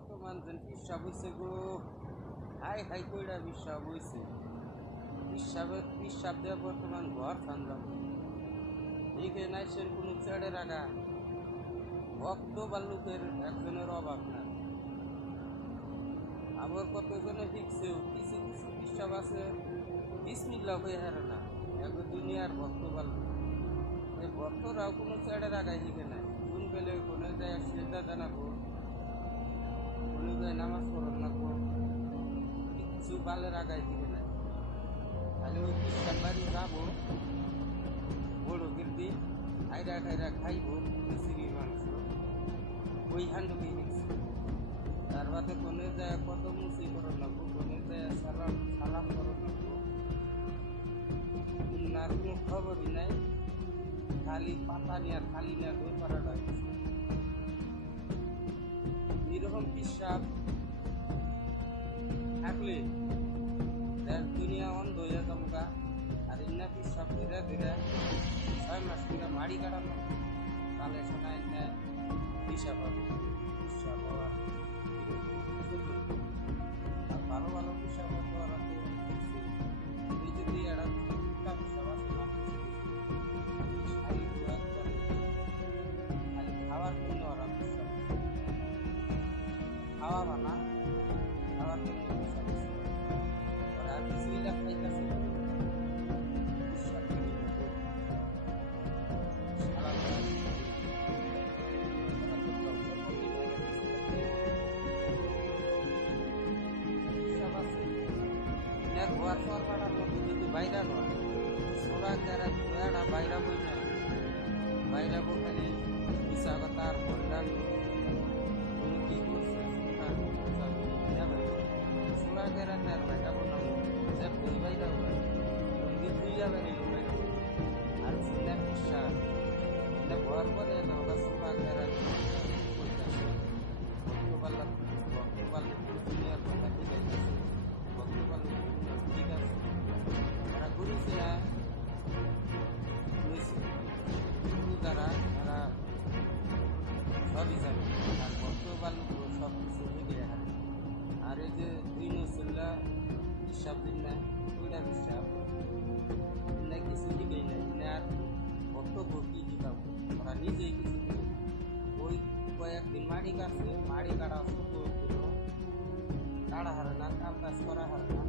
বর্তমান যে পিসাব হইছে গো, হাই হাই কইরা পিসাব হইছে। পিসাবের পিসাব দিয়ে বর্তমান ঘর এখানে নাই সে কোনো ছেড়ে রাখা। ভক্ত বাল্লুকের একজনের অভাব না। আবার কতজনে শিখছেও, কিছু কিছু পিসাব আছে বিসমিল্লা হয়ে হারে না। এক দুনিয়ার ভক্ত বাল্লুক। এই ভক্তরাও কোনো ছেড়ে রাখাই শিখে নাই। কোন পেলে কোনো যায় শ্রদ্ধা জানাব। কিচ্ছু বালে রাখাই শিখে নাই তাহলে ওই পিসাব বাড়ি যাব বড় কিন্তু খাইরা খাইরা খাইব, মিশ্রি মাংস, ওই হান্ডুকে শিখছে তার বাদে কোনে যায় কত মুসি করো লাগবো কোনে যায় সালাম সালাম করো লাগবো আর কোনো খবরই নাই, খালি পাতা নিয়ে খালি নিয়ে দই পাড়াটা এইরকম পিসাব থাকলে দেশ, দুনিয়া অন্ধ হয়ে যাব গা আর ইন্না পিসাব ধীরে ধীরে ছয় মাস ধরে মাড়ি কাটানো, তাহলে শোনায় না পিসাব হবে। পিসাব হওয়ার আর ভালো ভালো পিসাব হতো আর এই যদি এরা টুকটাক পিসাব আছে করে খাওয়ার জন্য ওরা খাওয়া বানা খাওয়ার জন্য পিসাব আছে ওরা কিছুই না খাইতেছে পিসাব সারা ঘর সর পাড়ার মধ্যে যদি বাইরা দ্বারা তারা সবই জানে আর ভক্তবাল্লু সব কিছু লিখে আর এই যে নসুল্লা হিসাব দিন না ওইটা হিসাব কাটছে মাড়ি কাটা শুধু তাড়া হারে না কাম কাজ করা হারে না।